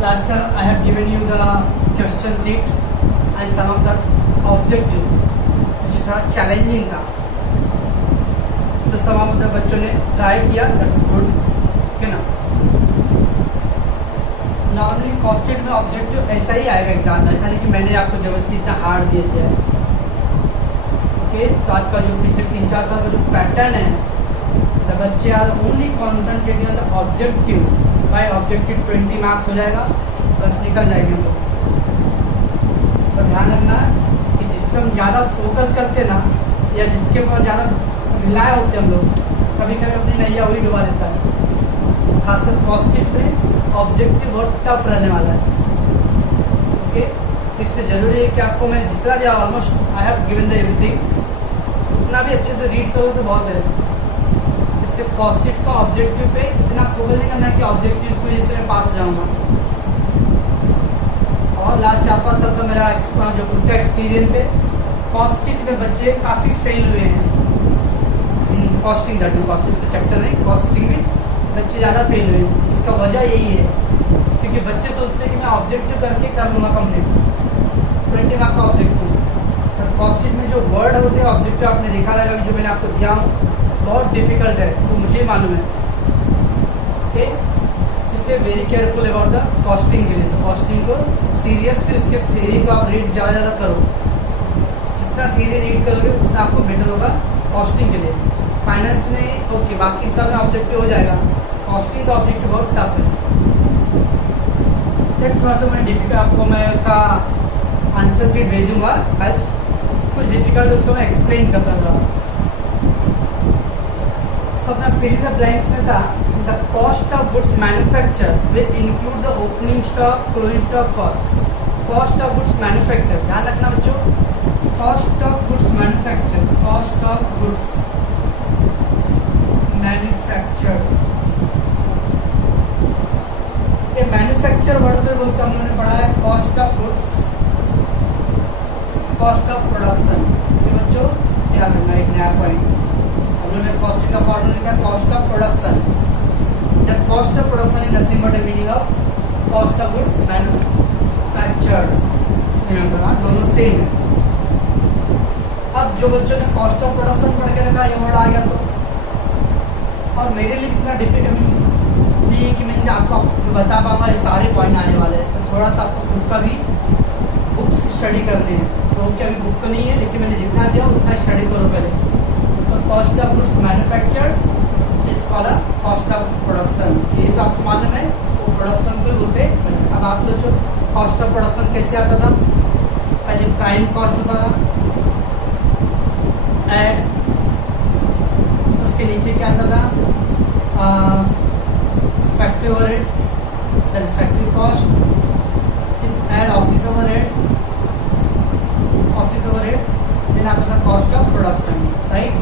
last time I have given you the question sheet and some of the objective which थोड़ा challenging था, तो सब अपने बच्चों ने ट्राई किया, दैट्स गुड, ओके ना। नॉर्मली कॉस्ट शीट में ऑब्जेक्टिव ऐसा ही आएगा एग्जाम में, ऐसा नहीं कि मैंने आपको जबरदस्ती इतना हार्ड दे दिया है, ओके। तो आज का जो पिछले 3-4 साल का जो पैटर्न है, द बच्चे are only concentrating on the objective, by objective 20 marks हो जाएगा, बस निकल जाएंगे हम लोग। तो ध्यान रखना कि जिस पर हम ज़्यादा फोकस करते ना, या जिसके ऊपर ज़्यादा रिलाय होते हम लोग, कभी कभी अपनी नैया वही डुबा देता है। खासकर कॉस्ट शीट में ऑब्जेक्टिव बहुत टफ रहने वाला है, ओके। इससे ज़रूरी है कि आपको मैंने जितना दिया, almost I have given the everything, उतना भी अच्छे से रीड करो तो बहुत है। इसलिए कॉस्ट शीट का ऑब्जेक्टिव पे इतना फोकस नहीं करना है कि ऑब्जेक्टिव को जैसे मैं पास जाऊँगा। और लास्ट 4-5 साल का मेरा जो खुद का एक्सपीरियंस है, कॉस्ट शीट में बच्चे काफ़ी फेल हुए हैं। कॉस्टिंग का चैप्टर नहीं, कॉस्टिंग में बच्चे ज़्यादा फेल हुए हैं। इसका वजह यही है क्योंकि बच्चे सोचते हैं कि मैं ऑब्जेक्टिव करके कर लूँगा कंप्लीट, 20 मार्क का ऑब्जेक्टिव। और कॉस्ट शीट में जो वर्ड होते हैं ऑब्जेक्टिव, आपने देखा रहेगा जो मैंने आपको दिया हूँ, बहुत डिफिकल्ट है, तो मुझे मालूम है, ओके। इसलिए very careful about the costing के लिए। तो कॉस्टिंग को सीरियस, फिर इसके थ्योरी को आप रीड ज़्यादा करो, जितना थ्योरी रीड करोगे उतना आपको बेटर होगा कॉस्टिंग के लिए। फाइनेंस में ओके, बाकी सब में ऑब्जेक्टिव हो जाएगा, कॉस्टिंग का ऑब्जेक्टिव बहुत टफ है। थोड़ा सा मैं डिफिकल्ट आपको मैं उसका आंसर शीट भेजूंगा आज, कुछ डिफिकल्ट उसको मैं एक्सप्लेन करता रहा। सब मैं फिल द ब्लैंक्स में था, the cost of goods manufacture will include the opening stock, closing stock for cost of goods manufacture. ध्यान रखना बच्चों, cost of goods manufacture, cost of goods manufacture, ये मैन्युफैक्चर वर्ड पे बोलते हम लोगों ने पढ़ा है cost of goods, cost of production. ये बच्चों याद रखना, एक नया पॉइंट हम लोगों ने कॉस्टिंग का फॉर्मूला लिखा, cost of production. That cost of production is nothing but the meaning of cost of goods manufactured. Remember, हाँ, दोनों सेम है। अब जो बच्चों ने कॉस्ट ऑफ प्रोडक्शन पढ़ के रखा, ये वर्ड आ गया तो, और मेरे लिए इतना डिफिकल्ट नहीं है कि मैं आपको बता पाऊंगा ये सारे पॉइंट आने वाले हैं। तो थोड़ा सा आपको खुद का भी बुक्स स्टडी करने हैं, तो क्या अभी बुक तो नहीं है, लेकिन मैंने जितना दिया उतना स्टडी करो पहले। तो cost of goods manufactured is called cost of production. ये तो आपको मालूम है, वो प्रोडक्शन को बोलते हैं। अब आप सोचो कॉस्ट ऑफ प्रोडक्शन कैसे आता था, पहले प्राइम कॉस्ट होता था, एंड उसके नीचे क्या आता था, factory overheads, that is factory cost, फिर add office overhead, office overhead, then आता था कॉस्ट ऑफ प्रोडक्शन, राइट।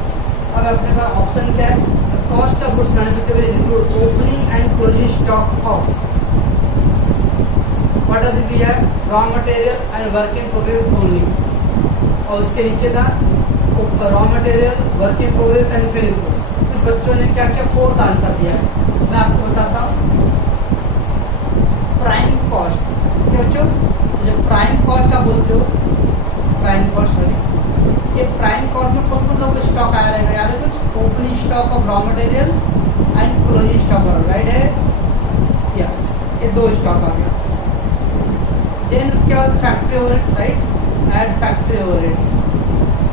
अब अपने पास ऑप्शन क्या है, the cost of goods manufacture will include opening and closing stock of what are the we have raw material and work in progress only. और उसके नीचे था raw material, work in progress and finished goods. कुछ बच्चों ने क्या क्या fourth answer दिया है, मैं आपको बताता हूँ। प्राइम कॉस्ट, क्या बच्चों, जब प्राइम कॉस्ट आप बोलते हो, प्राइम कॉस्ट सॉरी, ये प्राइम कॉस्ट में कौन कौन सा स्टॉक आया रहेगा, याद है कुछ, opening stock of raw material and closing stock of, right है, यस, ये 2 स्टॉक आ गया। देन उसके बाद factory overheads, right, add factory overheads.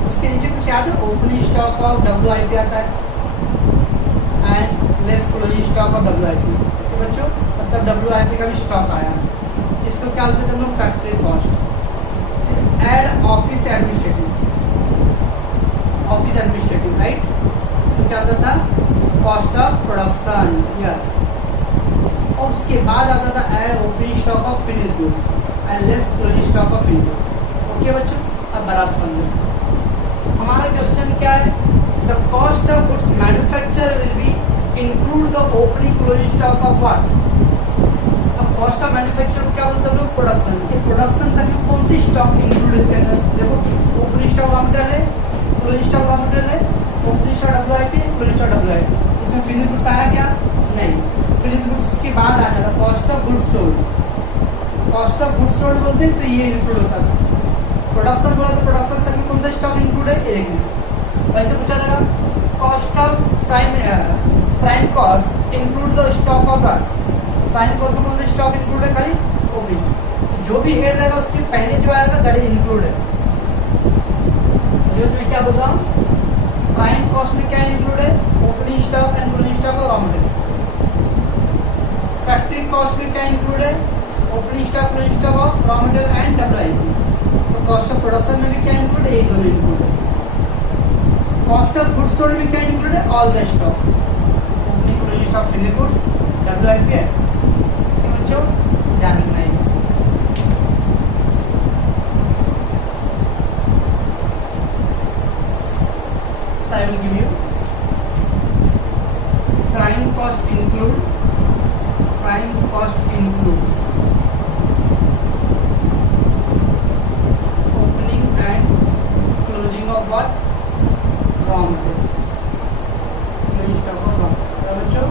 उसके नीचे कुछ याद है, ओपनिंग स्टॉक ऑफ WIP आता है and less closing stock of WIP। तो बच्चों मतलब WIP का भी स्टॉक आया, इसको क्या बोलते थे हम लोग, factory cost. Add office administrative, office administrative, right. तो क्या होता था, कॉस्ट ऑफ प्रोडक्शन, यस। और उसके बाद आता था add opening stock of finished goods and less closing stock of finished goods. Okay बच्चों, अब बराबर समझो हमारा क्वेश्चन क्या है, the cost of goods manufacture will be include the opening closing stock of what. अब कॉस्ट ऑफ मैन्युफैक्चर क्या बोलते हैं हम लोग, प्रोडक्शन। ये प्रोडक्शन तक में कौन सी स्टॉक इंक्लूड इसके अंदर, देखो ओपनिंग स्टॉक रॉ मटेरियल है, क्लोजिंग स्टॉक रॉ मटेरियल है, opening stock WIP, closing stock WIP। इसमें फिनिश्ड गुड्स आया क्या, नहीं। फिनिश्ड गुड्स के बाद आने वाला cost of goods sold, cost of goods sold बोलते हैं तो ये इंक्लूड होता है। प्रोडक्शन बोला तो प्रोडक्शन तक में कौन सा स्टॉक इंक्लूड है, एक में। वैसे पूछा जाएगा cost of prime cost include the stock of prime cost में कौन सा स्टॉक इंक्लूड है, खाली ओपनिंग। तो जो भी हेड रहेगा उसके पहले जो आएगा दैट इज इंक्लूड है। मैं क्या बोल रहा हूँ, प्राइम कॉस्ट में क्या इंक्लूड है, opening stock and closing stock और रॉ मटेरियल। फैक्ट्री कॉस्ट में क्या इंक्लूड है, opening stock, closing stock of raw material and WIP। तो कॉस्ट ऑफ प्रोडक्शन में भी क्या इंक्लूड है, ये दोनों इंक्लूड है। कॉस्ट ऑफ गुड्स सोल्ड में क्या इंक्लूड है, all the stock, opening, closing stock, finished goods, WIP है। बच्चों ध्यान रखना है। I will give you prime cost includes opening and closing of what, raw material, closing stock of raw material। बच्चों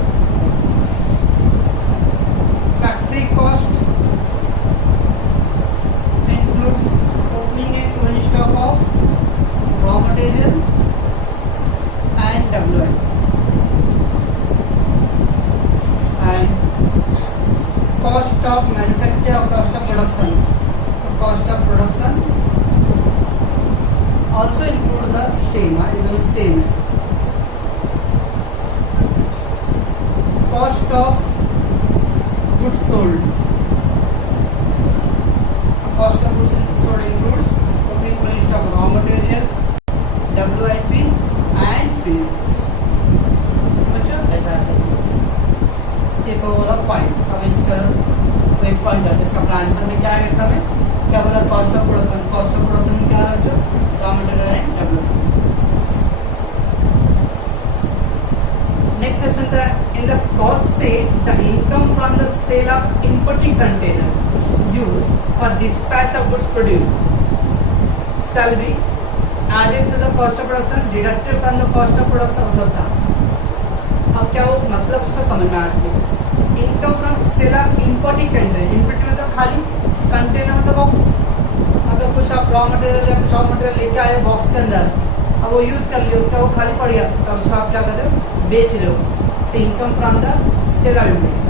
factory cost includes opening and closing stock of raw material and WIP, and cost of manufacture or cost of production, so cost of production also include the same, ये दोनों same है। cost of goods sold, cost of goods sold includes opening, closing stock, raw material, WIP and finished। बच्चों ऐसा है, ये तो वाला point. अब इसका एक पॉइंट है, इसका अपना आंसर में क्या है, इस समय क्या बोला, cost of production. Cost of production में क्या है जो, raw material and WIP। Next section था, इन द कॉस्ट से the income from the sale of imported container used for dispatch of goods produced shall be added to the cost of production, deducted from the cost of production हो सकता है। अब क्या हो, मतलब उसका समझ में आना चाहिए। Income from sale of imported container, imported मतलब खाली, कंटेनर मतलब बॉक्स। अगर कुछ आप रॉ मटेरियल या कुछ और मटेरियल लेके आए बॉक्स के अंदर, अब वो यूज कर लिया, उसका वो खाली पड़ गया, तब उसको आप क्या कर रहे हो, बेच रहे हो। तो income from the sale of imported,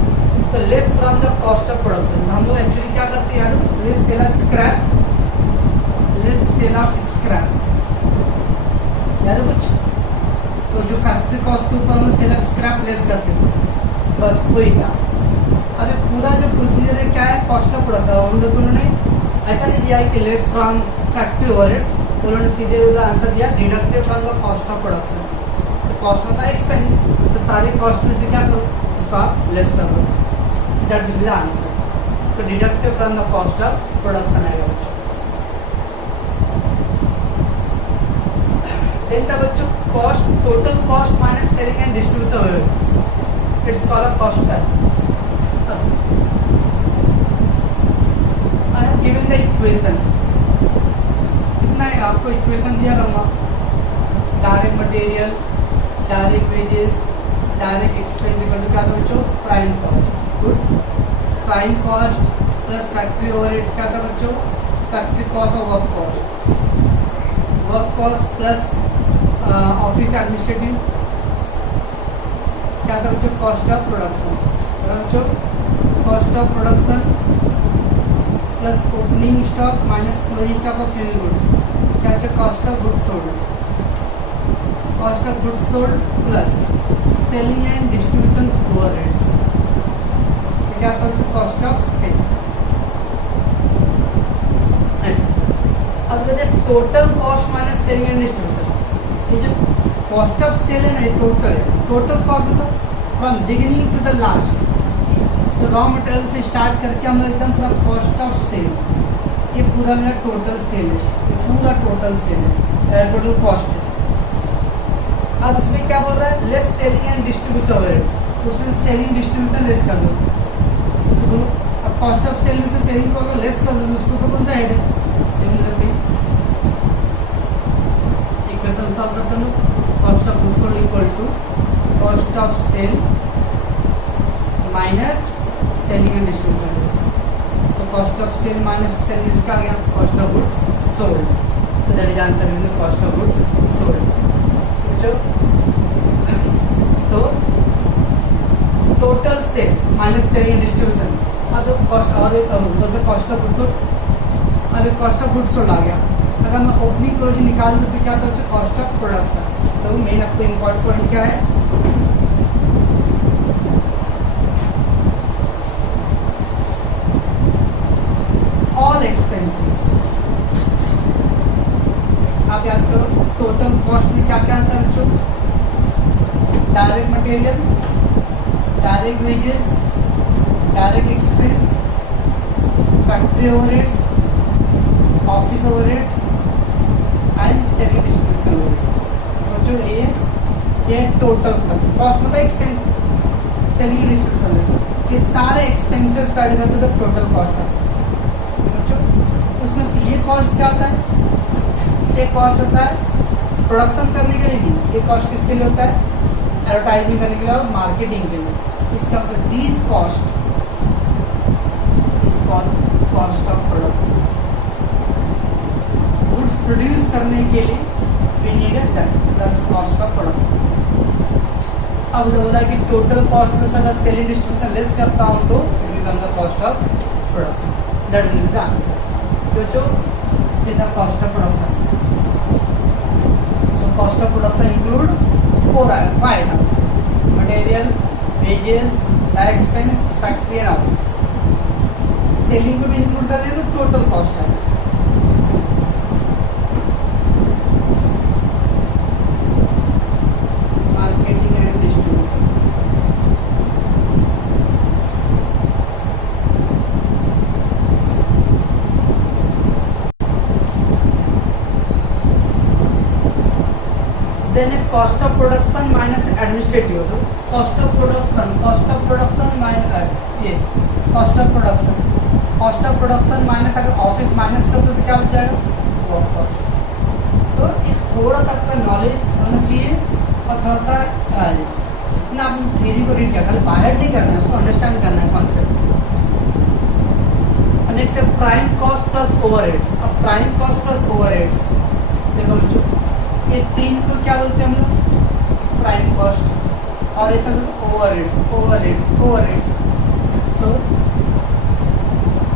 तो less from the cost of production. हम लोग एक्चुअली क्या करते हैं, less sale of scrap, less sale of scrap, याद है कुछ। तो जो फैक्ट्री कॉस्ट के ऊपर हम सेल ऑफ स्क्रैप लेस करते थे, बस वही था। अब ये पूरा जो प्रोसीजर है क्या है, कॉस्ट ऑफ प्रोडक्शन। हम लोग उन्होंने ऐसा नहीं दिया है कि लेस फ्रॉम फैक्ट्री ओवरहेड्स, उन्होंने सीधे उधर आंसर दिया deducted from the cost of production. तो कॉस्ट होता है एक्सपेंस, तो सारे कॉस्ट में से क्या करो, उसको आप लेस कर दो, that will be the answer. तो deducted from the cost of production आएगा बच्चों। बच्चों cost, total cost minus selling and distribution overheads, it's called a cost type. I have given the equation, कितना है आपको इक्वेशन दिया रहूँगा, direct material, direct wages, direct expense equal to क्या था बच्चों, prime cost. Good, prime cost plus factory overheads क्या था बच्चों, फैक्ट्री कॉस्ट और work cost, work cost plus office administrative क्या था बच्चों, कॉस्ट ऑफ प्रोडक्शन। बच्चों cost of production plus opening stock minus closing stock of finished goods क्या है, cost of goods sold. Cost of goods sold plus selling and distribution overheads क्या था बच्चों, cost of cell. अब देखते हैं total cost minus selling and distribution. ये जो कॉस्ट ऑफ सेल है ना, ये टोटल है। टोटल कॉस्ट मतलब from beginning to the last, तो रॉ मटेरियल से स्टार्ट करके हम एकदम पूरा कॉस्ट ऑफ सेल, ये पूरा मेरा टोटल सेल है, ये पूरा टोटल सेल है, टोटल कॉस्ट है। अब उसमें क्या बोल रहा है, less selling and distribution overhead, उसमें सेलिंग डिस्ट्रीब्यूशन लेस कर दो। तो अब कॉस्ट ऑफ सेल में से सेलिंग को अगर लेस कर दो तो उसके ऊपर कौन सा हेड है, इक्वेशन सॉल्व करते हैं। Cost of goods sold equal to cost of sale minus selling and distribution. तो cost of sale minus sale का आ गया कॉस्ट ऑफ गुड्स सोल्ड, तो that is answer in the cost of goods sold. तो total sale minus selling distribution, अब तो cost और cost of goods sold, अब कॉस्ट ऑफ गुड्स सोल्ड आ गया। अगर मैं ओपनिंग क्लोजिंग निकाल दूँ तो क्या करते हैं कॉस्ट ऑफ प्रोडक्शन। तो मेन आपको इम्पोर्टेंट पॉइंट क्या है, ऑल एक्सपेंसेस। आप याद करो टोटल कॉस्ट में क्या क्या आता है बच्चों, direct material, direct wages, direct expense, factory overheads, office overheads and selling distribution overheads. बच्चों ये टोटल कॉस्ट, कॉस्ट मतलब एक्सपेंस, सेलिंग डिस्ट्रीब्यूशन ओवरहेड, ये सारे एक्सपेंसेस को ऐड करते तो टोटल कॉस्ट आता है। उसमें से ये कॉस्ट क्या होता है, ये कॉस्ट होता है प्रोडक्शन करने के लिए नहीं, ये कॉस्ट किसके लिए होता है, एडवर्टाइजिंग करने के लिए और मार्केटिंग के लिए। इसका मतलब these cost is called cost of production. Goods produce करने के लिए we need that cost of production. अब जो बोला कि टोटल कॉस्ट में से अगर सेलिंग डिस्ट्रीब्यूशन लेस करता हूँ तो it become the cost of production, that will be the answer. जो is the cost of production. So cost of production include 5 items: material, wages, direct expense, factory and office. Selling को भी include कर दें तो total cost है। Marketing and distribution. Then a cost of production minus administrative. Cost of production minus ये cost of production minus अगर office minus कर दो तो क्या बच जाएगा, वर्क कॉस्ट। तो थोड़ा सा आपका नॉलेज होना चाहिए और थोड़ा सा जितना आपने थ्योरी को रीड किया खाली बाहर नहीं करना है, उसको अंडरस्टैंड करना है कॉन्सेप्ट। नेक्स्ट है प्राइम कॉस्ट प्लस ओवरहेड्स। अब प्राइम कॉस्ट प्लस ओवरहेड्स देखो बच्चों, ये तीन को क्या बोलते हैं हम लोग, प्राइम कॉस्ट, और ऐसा overheads. So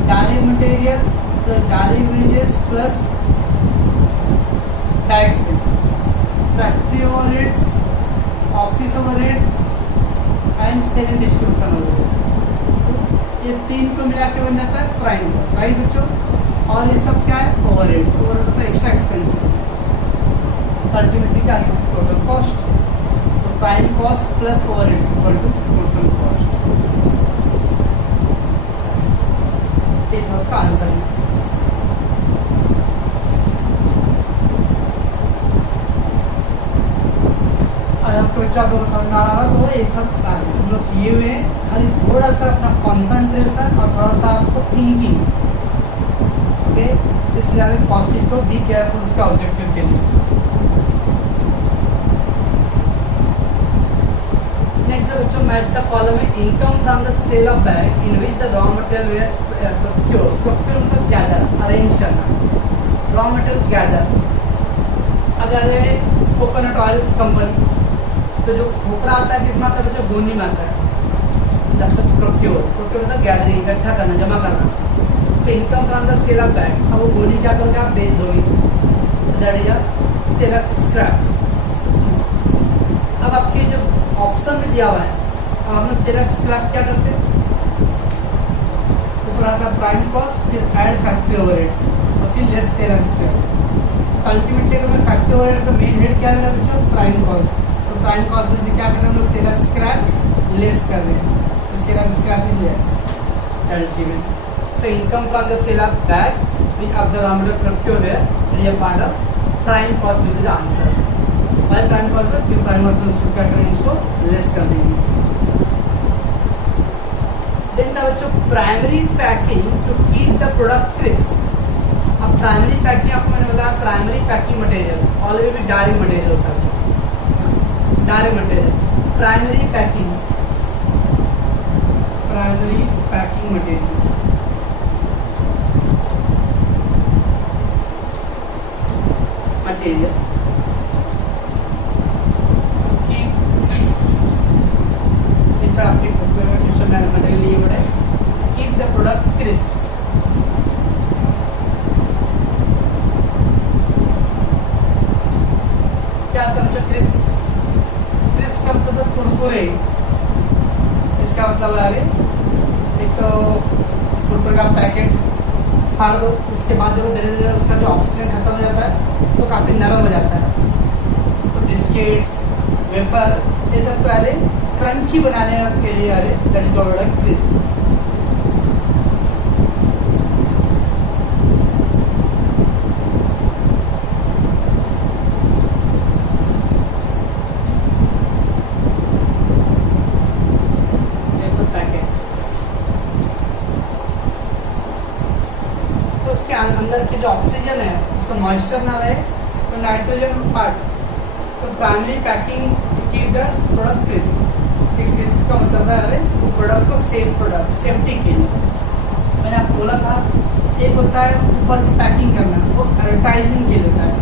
direct material plus direct wages plus direct expenses, factory overheads, office overheads and selling distribution overheads. ये तीन को मिला के बन जाता है प्राइम कॉस्ट, राइट बच्चों। और ये सब क्या है, ओवरहेड्स। ओवरहेड होता है एक्स्ट्रा एक्सपेंसेस। अल्टीमेटली क्या है, टोटल कॉस्ट। तो prime cost plus overheads equal to total cost. ये था उसका आंसर। आपको बच्चा आपको समझ आ रहा तो ये सब हम लोग किए हुए हैं, खाली थोड़ा सा अपना कॉन्सेंट्रेशन और थोड़ा सा आपको थिंकिंग, ओके। इसलिए हमें पॉसिटिव को बी केयरफुल उसका ऑब्जेक्टिव के लिए। नेक्स्ट बच्चों मैच द कॉलम में income from the sale of bag in which the raw material were procure मतलब गैदर, अरेंज करना। रॉ मटेरियल गैदर, अगर कोकोनट ऑयल कंपनी तो जो खोपरा आता है किस में आता है बच्चों, गोनी में आता है। प्रोक्योर मतलब गैदरिंग, इकट्ठा करना, जमा करना। So income from the sale of bag, अब वो गोनी क्या करोगे आप, बेच दोगे, that is sale of scrap. अब आपके जो ऑप्शन में दिया हुआ है, अब हम लोग सेल ऑफ स्क्रैप क्या करते हैं, ऊपर आता है प्राइम कॉस्ट, फिर ऐड फैक्ट्री ओवरहेड्स और फिर less sale of scrap. Ultimately अगर मैं फैक्ट्री ओवरहेड का मेन हेड क्या है बच्चों, प्राइम कॉस्ट। तो प्राइम कॉस्ट में से क्या कर रहे हैं हम लोग, सेल ऑफ स्क्रैप लेस कर रहे हैं, तो sale of scrap is less, that is given. So income from the sale of bag which of the raw material procured were is a part of prime cost will be the answer. भाई prime cost में फिर prime cost में उसको क्या करेंगे, उसको less कर देंगे। देन द बच्चों primary packing to keep the product crisp. अब प्राइमरी पैकिंग आपको मैंने बताया, primary packing material already direct material होता है, direct material. Primary packing material area. Keep if आपके मटेरियल ये बड़े keep the product crisp. क्या आता है crisp? Crisp का मतलब कुरकुरे. इसका मतलब है एक तो कुरकुरे का पैकेट फाड़ दो, उसके बाद देखो धीरे धीरे उसका जो ऑक्सीजन खत्म हो जाता है तो काफ़ी नरम हो जाता है. तो बिस्किट्स, वेफर, ये सब पहले क्रंची बनाने के लिए अरे प्रोडक्ट क्रिस्प. वेफर पैकेट तो उसके अंदर की जो ऑक्सीजन है उसका मॉइस्चर ना रहे तो नाइट्रोजन पार्ट. तो primary packing keep the product crisp. Crisp का मतलब है अरे प्रोडक्ट को सेफ्टी के लिए. मैंने आपको बोला था एक होता है ऊपर से पैकिंग करना, वो एडवर्टाइजिंग के लिए होता है.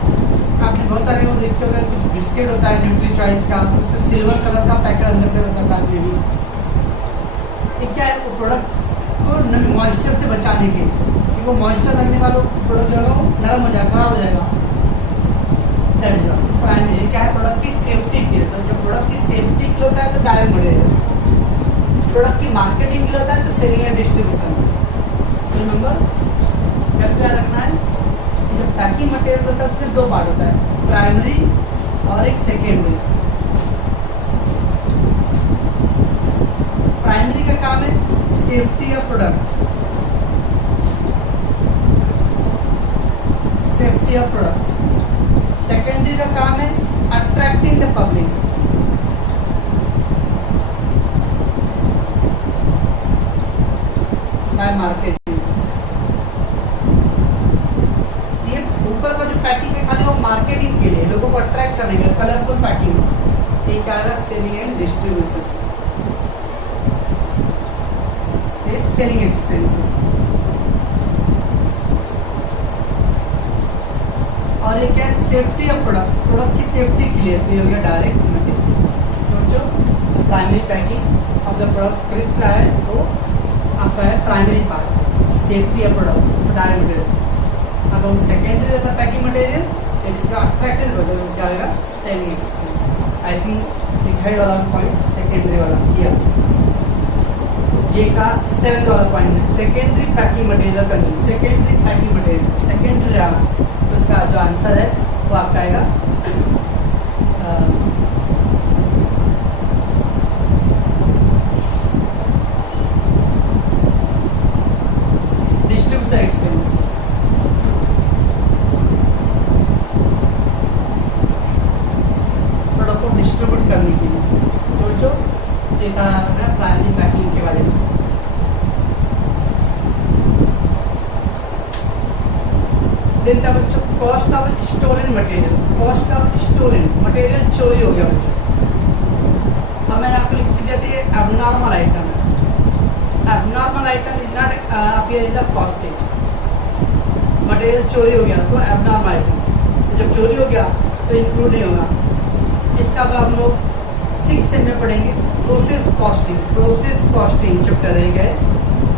आपने बहुत सारे वो देखते होंगे कुछ बिस्किट होता है न्यूट्री चॉइस का, उसमें सिल्वर कलर का पैकेट अंदर से होता है साथ में भी. ये क्या है, वो प्रोडक्ट को मॉइस्चर से बचाने के लिए. वो मॉइस्चर लगने वाला प्रोडक्ट जो है वो नरम हो जाएगा, खराब हो जाएगा. That is primary. क्या है, प्रोडक्ट की सेफ्टी के लिए. तो जब प्रोडक्ट की सेफ्टी के लिए होता है तो डायरेक्ट मटेरियल. प्रोडक्ट की मार्केटिंग के लिए होता है तो सेलिंग एंड डिस्ट्रीब्यूशन. रिमेंबर क्या रखना है कि जो पैकिंग मटेरियल होता है उसमें दो पार्ट होता है, प्राइमरी और एक सेकेंडरी. प्राइमरी का काम है safety of product, safety of product. Secondary का काम है attracting the public. Bye marketing. ये ऊपर का जो पैकिंग है खाली वो मार्केटिंग के लिए, लोगों को अट्रैक्ट करने के लिए, कलरफुल पैकिंग. ये क्या है, सेलिंग एंड डिस्ट्रीब्यूशन. ये सेलिंग एक्सपेंस. और ये क्या है, सेफ्टी ऑफ प्रोडक्ट. प्रोडक्ट की सेफ्टी के लिए. तो ये हो गया डायरेक्ट मटेरियल. जो primary packing of the product crisp का है तो आपका है primary part, safety of product direct material. अगर वो सेकेंडरी रहता है पैकिंग मटेरियल तो जिसका अट्रैक्टिव हो जाएगा क्या आएगा, सेलिंग एक्सपेंस. आई थिंक दिखाई वाला पॉइंट सेकेंडरी वाला किया जे का 7th वाला पॉइंट है. सेकेंडरी पैकिंग मटेरियल का नहीं, सेकेंडरी पैकिंग मटेरियल सेकेंडरी. तो उसका जो आंसर है वो आपका आएगा डिस्ट्रीब्यूशन एक्सपेंस. प्रोडक्ट को डिस्ट्रीब्यूट करने के लिए. तो जो देखा प्राइमरी पैकिंग के बारे में. देन था बच्चों cost of storage material. Cost of storage material चोरी हो गया बच्चों. अब मैंने आपको लिख दिया था ये एबनॉर्मल आइटम है. Abnormal item is not appear in the cost sheet. Material चोरी हो गया तो एबनॉर्मल आइटम. तो जब चोरी हो गया तो इंक्लूड नहीं होगा. इसका अब हम लोग 6th सेम में पढ़ेंगे process costing. Process costing chapter रह गए,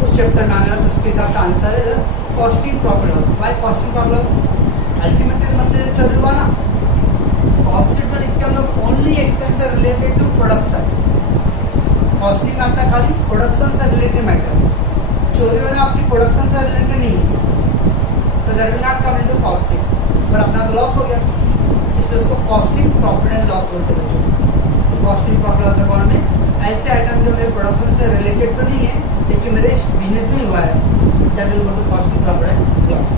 उस चैप्टर में आने वाला. तो उसके हिसाब से आंसर है costing profit loss. Why costing profit loss? Ultimately material चोरी हुआ ना. कॉस्ट शीट में लिखते हम लोग only expense related to production. Costing आता है खाली प्रोडक्शन से रिलेटेड मैटर. चोरी होना आपकी प्रोडक्शन से रिलेटेड नहीं है तो that will not come into cost sheet. पर अपना तो लॉस हो गया इसलिए उसको कॉस्टिंग प्रॉफिट एंड लॉस बोलते हैं. तो कॉस्टिंग प्रॉफिट लॉस अकाउंट में ऐसे आइटम जो मेरे प्रोडक्शन से रिलेटेड तो नहीं है लेकिन मेरे बिजनेस में हुआ है, that will go to costing profit and loss.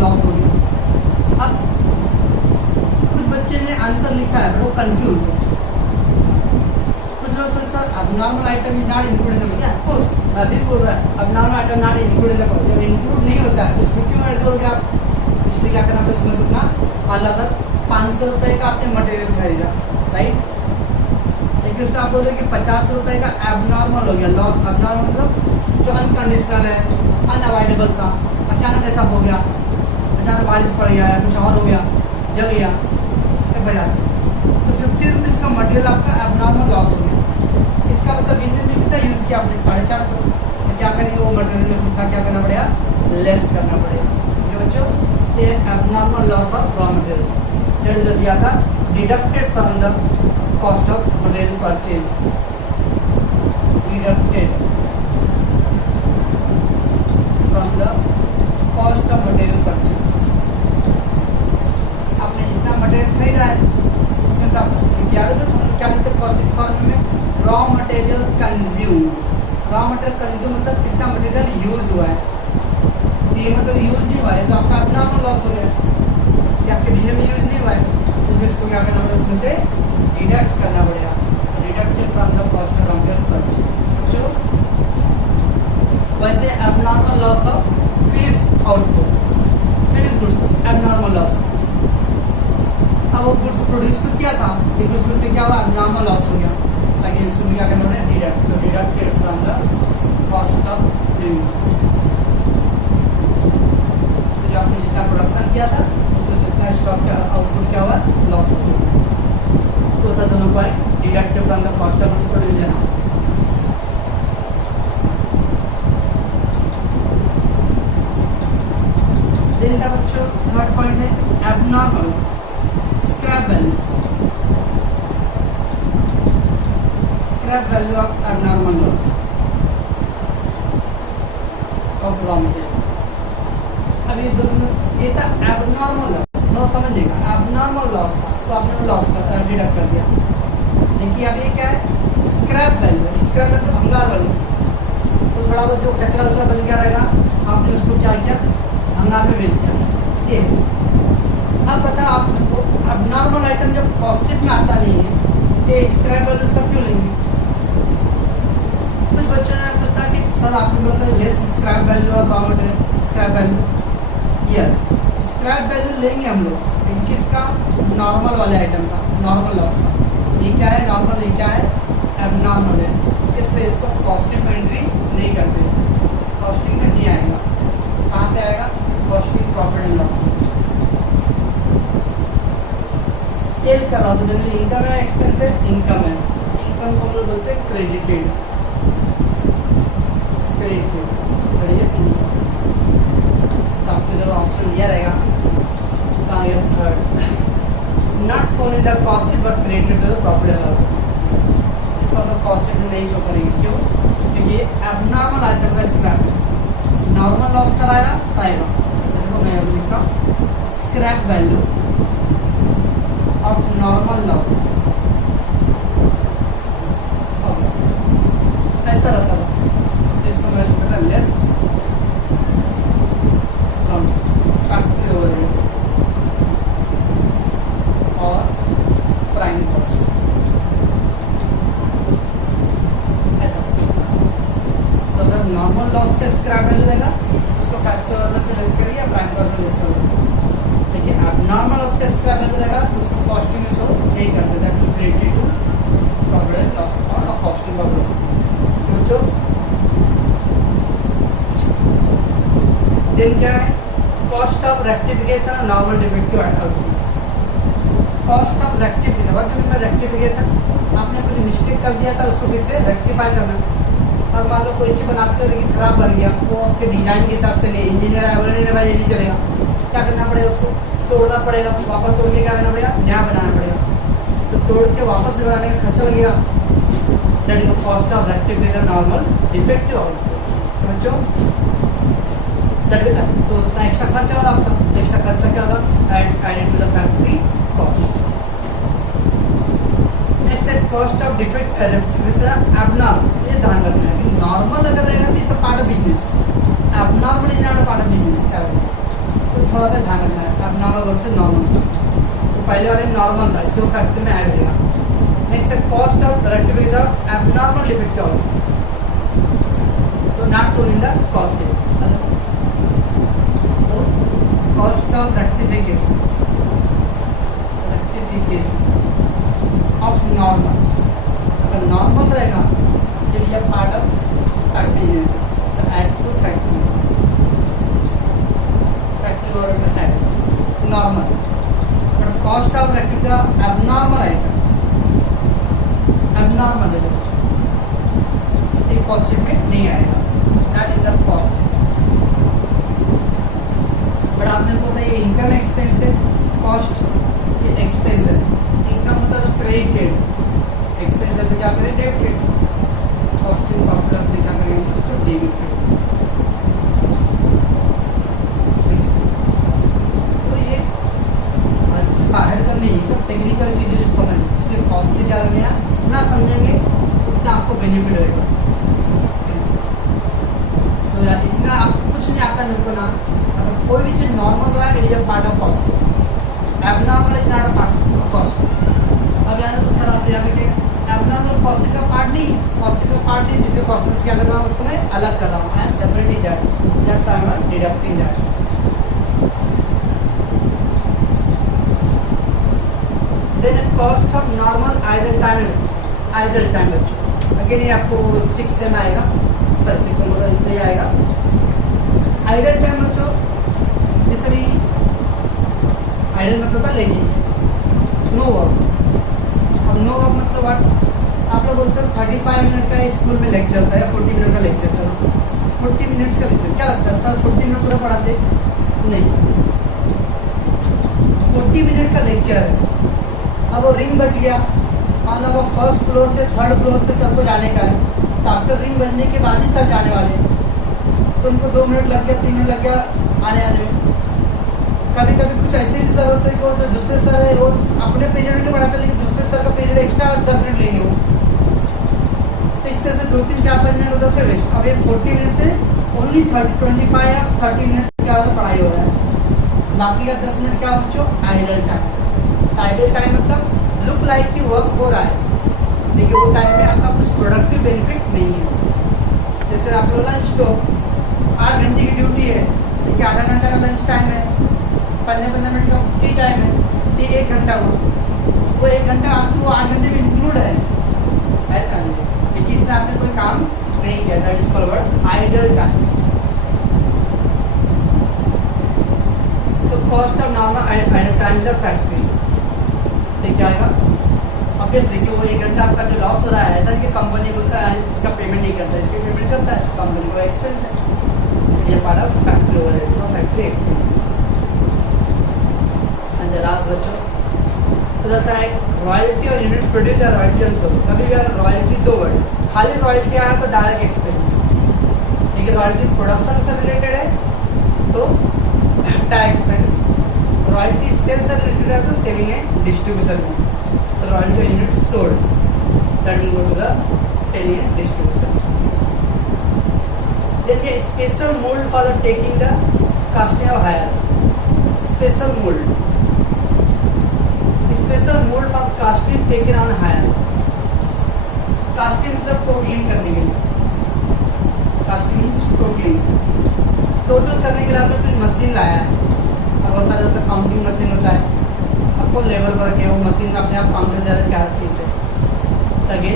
Loss हो गया। अब कुछ बच्चे ने आंसर लिखा है बट वो कंफ्यूज है। कुछ लोग सोचते sir abnormal item is not included in the yeah, of course अभी बोल रहा है abnormal item not included in the cost। जब इंक्लूड नहीं होता है तो उसमें क्यों ऐड करोगे आप? इसलिए क्या करना पड़ेगा उसमें से अपना अलग 500 रुपये का आपने मटेरियल खरीदा, राइट, लेकिन उसका आप बोल रहे कि 50 रुपये का एबनॉर्मल हो गया। लॉस एबनॉर्मल मतलब जो अनकंडीशनल है, अनअवॉइडेबल था, अचानक ऐसा हो गया, अचानक बारिश पड़ गया या कुछ और हो गया, जल गया एक वजह से, तो 50 रुपीज़ का मटेरियल आपका एबनॉर्मल लॉस हो गया। इसका मतलब बिजनेस में कितना यूज़ किया आपने? 450, तो क्या करेंगे वो मटेरियल में सबका क्या करना पड़ेगा? लेस करना पड़ेगा। जो बच्चों ये abnormal loss of raw material जो दिया था deducted from the cost of material purchase, deducted from the cost of material purchase. आपने जितना मटेरियल खरीदा है उसमें से आप क्या लिखते कॉस्ट फॉर्म में? Raw material consume. Raw material consume मतलब कितना मटेरियल यूज हुआ है। ये मतलब यूज नहीं हुआ है तो आपका एबनॉर्मल लॉस हो गया कि आपके बिजनेस में यूज नहीं हुआ है, तो इसको क्या करना पड़ेगा? उसमें से डिडक्ट करना पड़ेगा, deducted from the cost of raw material purchase. चलो वैसे abnormal loss of finished output, finished goods abnormal loss. अब वो गुड्स प्रोड्यूस तो किया था लेकिन उसमें से क्या हुआ? एबनॉर्मल लॉस हो गया, ताकि इसको क्या करना है? डिडक्ट, तो deducted from the cost of living. जो आपने जितना प्रोडक्शन किया था उसमें से कितना स्टॉक का आउटपुट क्या हुआ? लॉस हो गया। तो था दोनों point deducted from the cost of goods produce है ना। देन का बच्चों थर्ड पॉइंट है abnormal scrap value. Scrap value of abnormal loss of raw material. अब ये दोनों ये था एबनॉर्मल लॉस, नो समझिएगा एबनॉर्मल लॉस था तो आपने लॉस का डिडक्ट कर दिया। लेकिन अब ये क्या है? Scrap value. स्क्रैप मतलब भंगार वैल्यू, तो थोड़ा बहुत जो कचरा वचरा बन गया रहेगा आपने उसको क्या किया? भंगार में बेच दिया। ये अब बताओ आपको एबनॉर्मल आइटम जब कॉस्टिंग में आता नहीं है तो स्क्रैप वैल्यू उसका क्यों लेंगे? कुछ बच्चों ने सोचा कि सर आपने बोला लेस स्क्रैप वैल्यू और raw material scrap value. Yes, scrap value लेंगे हम लोग किसका? नॉर्मल वाले आइटम का, नॉर्मल लॉस का। ये क्या है? नॉर्मल। ये क्या है? एबनॉर्मल है, इसलिए इसको कॉस्टिंग में एंट्री नहीं करते, कॉस्टिंग में नहीं आएगा। कहाँ पे आएगा? Costing profit and loss. Sale कर रहा हूँ तो जनरली इनकम है, एक्सपेंस है, इनकम है। इनकम को हम लोग बोलते हैं क्रेडिटेड, क्रेडिटेड तो आपके जो ऑप्शन दिया रहेगा third, not shown in the cost but credited to the profit and loss. इसको हम लोग कॉस्ट में नहीं शो करेंगे, क्यों? क्योंकि ये एबनॉर्मल आइटम का स्क्रैप, नॉर्मल लॉस कराया आएगा। जैसे देखो मैं अभी लिखता हूँ scrap value of normal loss, ऐसा रहता था। तो इसको मैं लिखता था लेस फ्रॉम फैक्ट्री ओवरहेड्स और प्राइम कॉस्ट, ऐसा। तो अगर नॉर्मल लॉस का स्क्रैप वैल्यू रहेगा उसको फैक्ट्री ओवरहेड से लेस करिए या प्राइम कॉस्ट से लेस कर लो। देखिए अब नॉर्मल उसका स्क्रैप वैल्यू रहेगा उसको कॉस्टिंग में शो नहीं करते, that will credit to profit and loss और कॉस्टिंग ऑफ जो देन क्या है? Cost of rectification normal defective output. Cost of rectification, what do mean by rectification? आपने कोई मिस्टेक कर दिया था उसको फिर से रेक्टिफाई करना। और मान लो कोई चीज़ बनाते हो लेकिन खराब बन गया, वो आपके डिजाइन के हिसाब से नहीं, इंजीनियर है बोले नहीं भाई ये नहीं चलेगा, क्या करना पड़ेगा? उसको तोड़ना पड़ेगा, वापस तोड़ के क्या करना पड़ेगा? नया बनाना पड़ेगा। तो तोड़ के वापस बनाने का खर्चा लगेगा, that is the cost of rectification normal defective output. समझो? तो उतना एक्स्ट्रा खर्चा होगा आपका, एक्स्ट्रा खर्चा क्या होगा? Added to the factory cost. Next है cost of defect rectification abnormal. ये ध्यान रखना है कि नॉर्मल अगर रहेगा तो it's a part of business, abnormal is not a part of business. तो थोड़ा सा ध्यान रखना है, एबनॉर्मल वर्सेस नॉर्मल। तो पहले वाले नॉर्मल था, इसलिए वो फैक्टर में ऐड होगा। नेक्स्ट है cost of rectifying the abnormal defective, तो not shown in the cost sheet. तो cost of rectification of normal, अगर नॉर्मल रहेगा फिर ये पार्ट ऑफ फैक्ट्रीनेस, तो ऐड टू फैक्ट्री और add normal. But cost of rectification abnormal item, abnormal है ये कॉस्ट शीट में नहीं आएगा, that is the cost. But आपने को पता है ये इनकम एक्सपेंस है, कॉस्ट ये एक्सपेंस है। इनकम मतलब क्रेडिटेड, एक्सपेंस है तो क्या करें debited, cost in profit loss में क्या करेंगे उसको डेबिटेड। तो ये बाहर का नहीं, सब टेक्निकल चीजें जो समझ, इसलिए कॉस्ट से क्या करना, जितना समझेंगे उतना आपको बेनिफिट होगा। तो यार इतना आपको कुछ नहीं आता मेरे को ना, अगर कोई भी चीज नॉर्मल रहा है it is a part of cost, abnormal is not a part of cost. अब यार सर आप यहाँ पे एबनॉर्मल कॉस्ट का पार्ट नहीं, कॉस्ट का पार्ट नहीं, जिसके कॉस्ट क्या कर रहा हूँ उसको मैं अलग कर रहा हूँ, I am separating that, that's I am deducting that. Then cost of normal idle time, idle time बच्चों अगेन ये आपको 6 से में आएगा, सॉरी 6 में इसलिए आएगा। आइडल टाइम बच्चों जैसे भी आइडल मतलब था लेजी, नो वर्क। अब नो वर्क मतलब व्हाट, आप लोग बोलते हो 35 मिनट का स्कूल में लेक्चर होता है, 40 मिनट का लेक्चर, चलो 40 मिनट्स का लेक्चर, क्या लगता है सर 40 मिनट पूरा पढ़ाते? नहीं, 40 मिनट का लेक्चर है। अब वो रिंग बज गया, मान लो फर्स्ट फ्लोर से थर्ड फ्लोर पे सबको जाने का है, तो आफ्टर रिंग बजने के बाद ही सर जाने वाले हैं, तो उनको 2 मिनट लग गया, 3 मिनट लग गया आने में। कभी कभी कुछ ऐसे भी सर होते हैं कि वो जो दूसरे सर है वो अपने पीरियड में पढ़ाते हैं, लेकिन दूसरे सर का पीरियड एक्स्ट्रा 10 मिनट लेंगे वो, तो इस तरह से 2, 3, 4, 5 मिनट उधर पे वेस्ट। अब ये 40 मिनट से ओनली 25 या 30 मिनट क्या पढ़ाई हो रहा है, बाकी का 10 मिनट क्या बच्चों आइडल टाइम। आइडल टाइम मतलब लुक लाइक कि वर्क हो रहा है, लेकिन वो टाइम में आपका कुछ प्रोडक्टिव बेनिफिट नहीं है। जैसे आप लोग लंच को 8 घंटे की ड्यूटी है, लेकिन आधा घंटा का लंच टाइम है, 15-15 मिनट का टी टाइम है, ये 1 घंटा वो 1 घंटा आपको 8 घंटे में इंक्लूड है ऐसा नहीं, लेकिन इसमें आपने कोई काम नहीं किया, that is called idle time. So cost of normal idle time the factory, तो क्या आएगा ऑब्वियसली कि वो 1 घंटा आपका जो लॉस हो रहा है, ऐसा नहीं कि कंपनी बोलता है इसका पेमेंट नहीं करता, इसकी पेमेंट करता है, कंपनी को एक्सपेंस है, ये पार्ट ऑफ फैक्ट्री ओवरहेड्स और factory expense. And the last बच्चों तो जाता है रॉयल्टी और यूनिट प्रोड्यूस या रॉयल्टी ऑन सोल्ड। कभी भी अगर रॉयल्टी 2 वर्ड, खाली रॉयल्टी आया तो डायरेक्ट एक्सपेंस, लेकिन रॉयल्टी प्रोडक्शन से रिलेटेड है तो डायरेक्ट एक्सपेंस, रॉयल्टी सेल से रिलेटेड है तो सेलिंग एंड डिस्ट्रीब्यूशन में, तो royalty unit sold that will go to the selling and distribution. Then ये special mould for the taking the casting of hire, special mould for casting taken on hire. Casting मतलब totalling करने के लिए, casting means totalling, total करने के लिए आपने कुछ मशीन लाया है, बहुत सारे होता है काउंटिंग मशीन होता है, आपको लेवल वर्क है, वो मशीन अपने आप काउंट हो जाता है क्या चीज़ है, ताकि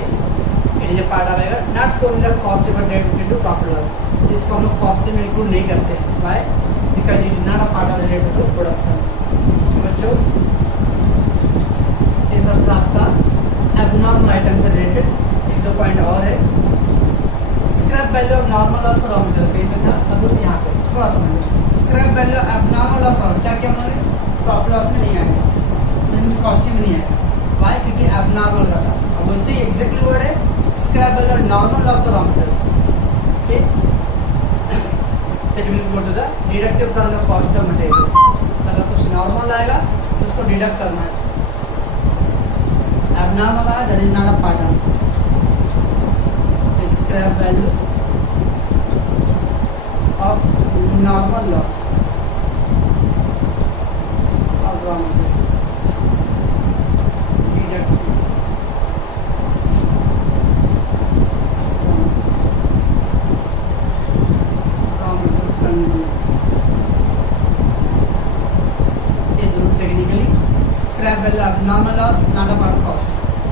it is a part of आएगा not shown the cost but related to profit loss, जिसको हम लोग कॉस्ट में इंक्लूड नहीं करते हैं, by because it is not a part of related to production. बच्चों ये सब था आपका एबनॉर्मल आइटम से रिलेटेड। 1-2 पॉइंट और है, scrap value of normal loss और रॉ मटेरियल कहीं पे था, अब यहाँ पे थोड़ा समझ, स्क्रैप वैल्यू एबनॉर्मल लॉस और क्या क्या हमारे प्रॉफिट लॉस में नहीं आएगा, मीन्स कॉस्टिंग में नहीं आएगा, वाई क्योंकि एबनॉर्मल का था। अब उनसे एग्जैक्टली वर्ड है scrap value of normal loss और raw material, okay that will go to the deductive from the cost of material. अगर कुछ नॉर्मल आएगा तो उसको डिडक्ट करना है, abnormal that is not a pattern. The scrap value of normal loss value of normal loss, not a part of cost.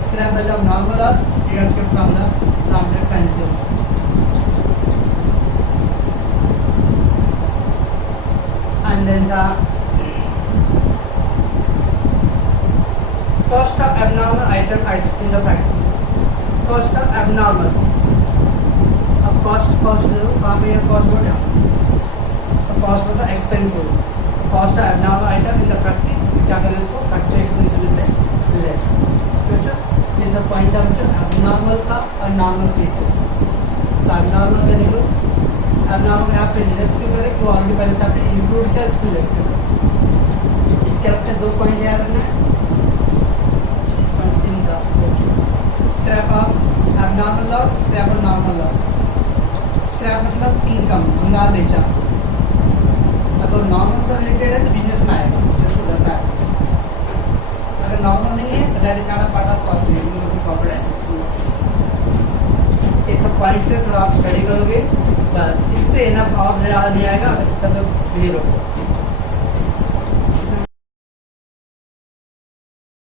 Scrap value of normal loss deducted from the denominator consumed. And then the cost of abnormal item in the factory. Cost of abnormal. अब cost देखो कहाँ पे है cost board यहाँ तो cost होता है expensive. Cost of abnormal item in the factory क्या करें इसको factory expensive से less. बेटा ये सब पॉइंट है बच्चों abnormal का और normal cases. तो abnormal का देखो abnormal यहाँ पे less क्यों करें क्यों ऑलरेडी पहले से आपने include किया इसलिए less करें. इसके अपने दो पॉइंट याद रखना है. Scrap of abnormal loss, scrap of normal loss. Scrap मतलब इनकम भंगार बेचा. अगर नॉर्मल से रिलेटेड है तो बिजनेस में आएगा इसलिए तो रहता है. अगर नॉर्मल नहीं है तो डायरेक्ट जाना पार्ट ऑफ कॉस्ट में प्रॉफिट है. ये सब पॉइंट से थोड़ा आप स्टडी करोगे बस इससे इनफ ऑफ नहीं आएगा तब तो क्लियर होगा.